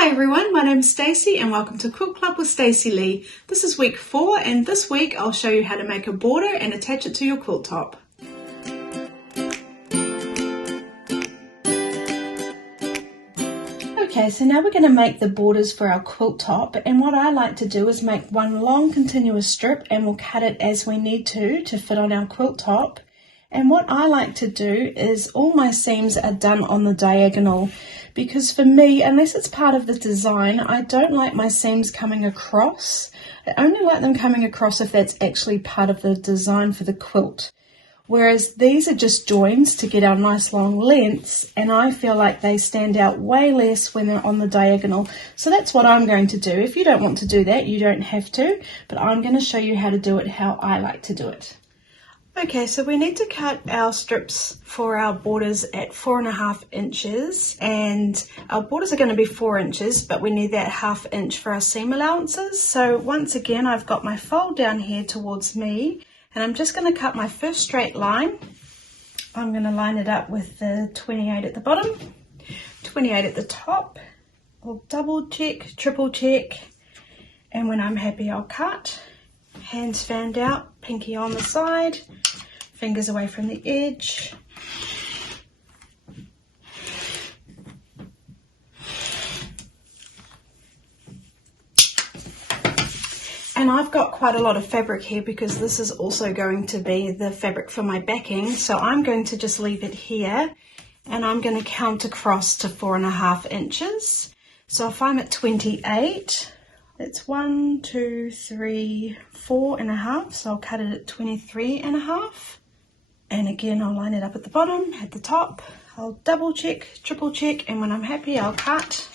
Hi everyone, my name is Stacey and welcome to Quilt Club with Stacey Lee. This is week 4 and this week I'll show you how to make a border and attach it to your quilt top. Okay, so now we're going to make the borders for our quilt top, and what I like to do is make one long continuous strip and we'll cut it as we need to fit on our quilt top. And what I like to do is all my seams are done on the diagonal, because for me, unless it's part of the design, I don't like my seams coming across. I only like them coming across if that's actually part of the design for the quilt. Whereas these are just joins to get our nice long lengths, and I feel like they stand out way less when they're on the diagonal. So that's what I'm going to do. If you don't want to do that, you don't have to, but I'm going to show you how to do it how I like to do it. Okay, so we need to cut our strips for our borders at 4.5 inches, and our borders are going to be 4 inches, but we need that 1/2 inch for our seam allowances. So once again, I've got my fold down here towards me, and I'm just going to cut my first straight line. I'm going to line it up with the 28 at the bottom, 28 at the top. I'll double check, triple check, and when I'm happy I'll cut. Hands fanned out, pinky on the side, fingers away from the edge. And I've got quite a lot of fabric here because this is also going to be the fabric for my backing, so I'm going to just leave it here and I'm going to count across to 4.5 inches. So if I'm at 28, it's 1, 2, 3, 4.5, so I'll cut it at 23.5. And again, I'll line it up at the bottom, at the top. I'll double check, triple check, and when I'm happy, I'll cut.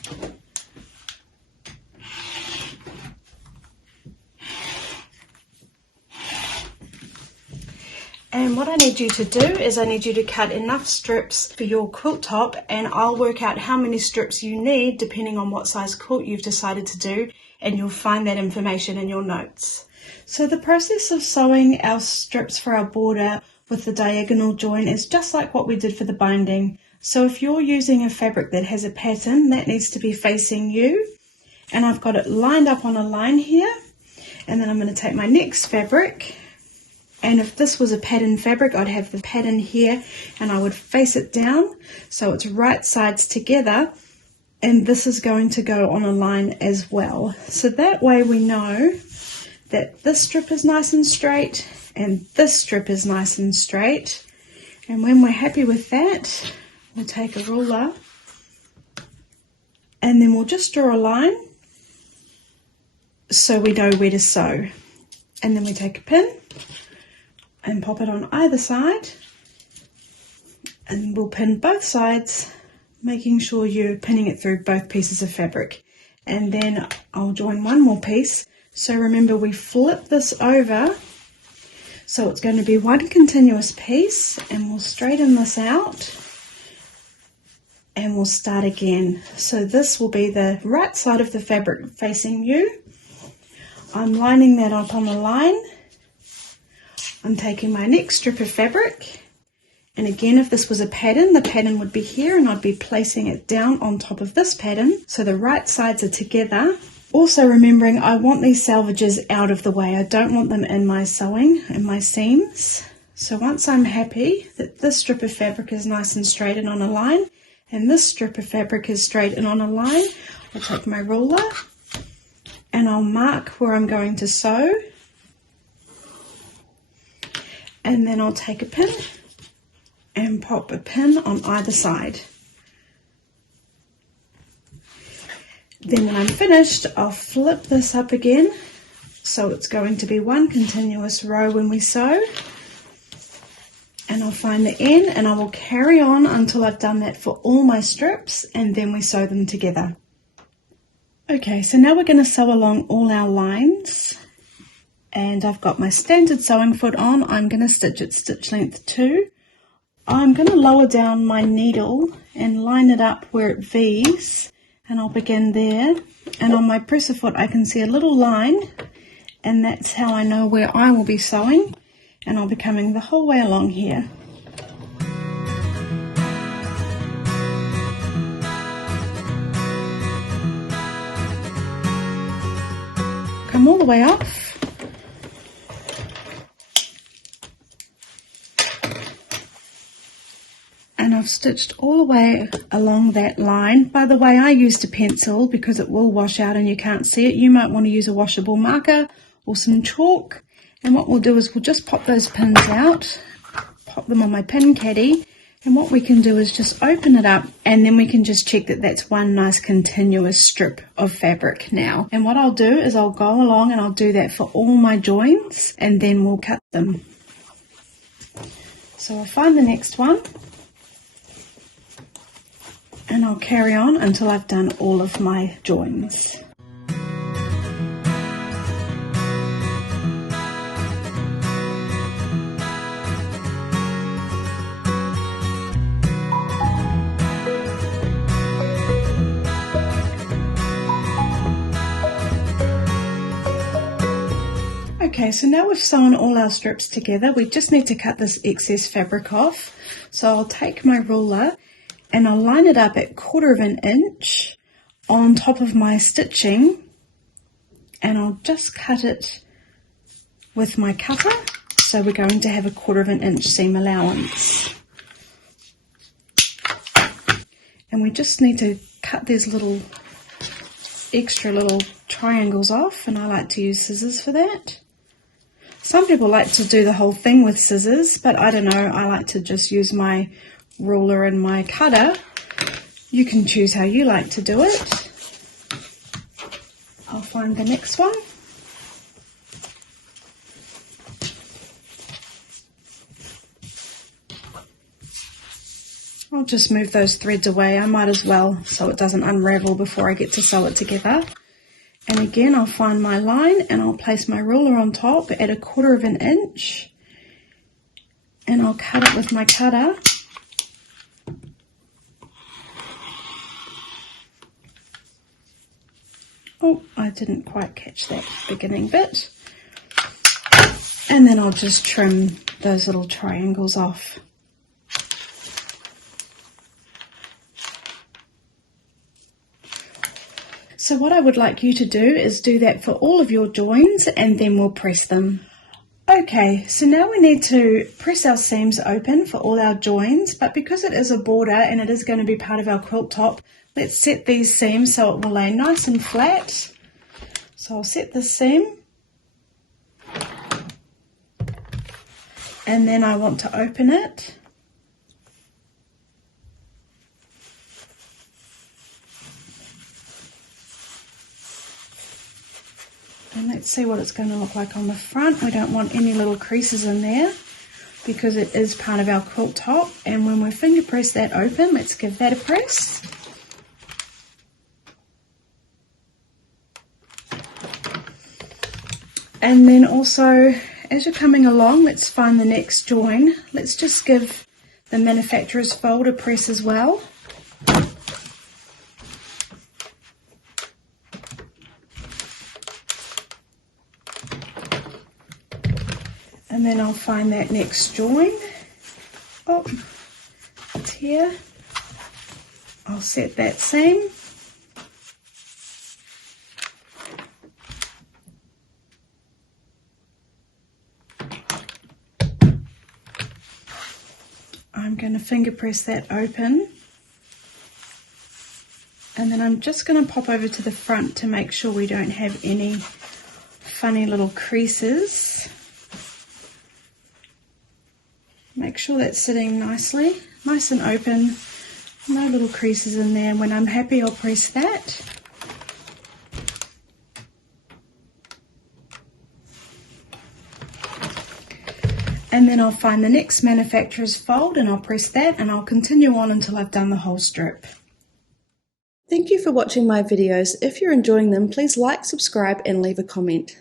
And what I need you to do is I need you to cut enough strips for your quilt top, and I'll work out how many strips you need depending on what size quilt you've decided to do, and you'll find that information in your notes. So the process of sewing our strips for our border with the diagonal join is just like what we did for the binding. So if you're using a fabric that has a pattern, that needs to be facing you, and I've got it lined up on a line here, and then I'm going to take my next fabric. And if this was a pattern fabric, I'd have the pattern here and I would face it down so it's right sides together, and this is going to go on a line as well. So that way we know that this strip is nice and straight and this strip is nice and straight. And when we're happy with that, we'll take a ruler and then we'll just draw a line so we know where to sew. And then we take a pin and pop it on either side, and we'll pin both sides, making sure you're pinning it through both pieces of fabric. And then I'll join one more piece. So remember, we flip this over, so it's going to be one continuous piece, and we'll straighten this out and we'll start again. So this will be the right side of the fabric facing you. I'm lining that up on the line. I'm taking my next strip of fabric, and again, if this was a pattern, the pattern would be here and I'd be placing it down on top of this pattern so the right sides are together. Also remembering, I want these salvages out of the way. I don't want them in my sewing and my seams. So once I'm happy that this strip of fabric is nice and straight and on a line, and this strip of fabric is straight and on a line, I'll take my ruler and I'll mark where I'm going to sew. And then I'll take a pin and pop a pin on either side. Then when I'm finished, I'll flip this up again, so it's going to be one continuous row when we sew. And I'll find the end and I will carry on until I've done that for all my strips, and then we sew them together. Okay, so now we're going to sew along all our lines. And I've got my standard sewing foot on. I'm going to stitch at stitch length 2. I'm going to lower down my needle and line it up where it V's, and I'll begin there. And on my presser foot I can see a little line, and that's how I know where I will be sewing, and I'll be coming the whole way along here. come all the way off. And I've stitched all the way along that line. By the way, I used a pencil because it will wash out and you can't see it. You might want to use a washable marker or some chalk. And what we'll do is we'll just pop those pins out, pop them on my pin caddy. And what we can do is just open it up, and then we can just check that that's one nice continuous strip of fabric now. And what I'll do is I'll go along and I'll do that for all my joins, and then we'll cut them. So I'll find the next one. And I'll carry on until I've done all of my joins. Okay, so now we've sewn all our strips together, we just need to cut this excess fabric off. So I'll take my ruler and I'll line it up at 1/4 of an inch on top of my stitching, and I'll just cut it with my cutter. So we're going to have a 1/4 of an inch seam allowance. And we just need to cut these little extra little triangles off, and I like to use scissors for that. Some people like to do the whole thing with scissors, but I don't know, I like to just use my ruler and my cutter. You can choose how you like to do it. I'll find the next one. I'll just move those threads away, I might as well, so it doesn't unravel before I get to sew it together. And again, I'll find my line and I'll place my ruler on top at a 1/4 of an inch, and I'll cut it with my cutter. Oh, I didn't quite catch that beginning bit. And then I'll just trim those little triangles off. So what I would like you to do is do that for all of your joins, and then we'll press them. Okay, so now we need to press our seams open for all our joins, but because it is a border and it is going to be part of our quilt top, let's set these seams so it will lay nice and flat. So I'll set this seam, and then I want to open it. And let's see what it's going to look like on the front. We don't want any little creases in there because it is part of our quilt top. And when we finger press that open, let's give that a press. And then also, as you're coming along, let's find the next join. Let's just give the manufacturer's fold a press as well. And then I'll find that next join. Oh, it's here. I'll set that seam. I'm going to finger press that open. And then I'm just going to pop over to the front to make sure we don't have any funny little creases. Make sure that's sitting nicely, nice and open, no little creases in there. When I'm happy, I'll press that. And then I'll find the next manufacturer's fold and I'll press that, and I'll continue on until I've done the whole strip. Thank you for watching my videos. If you're enjoying them, please like, subscribe and leave a comment.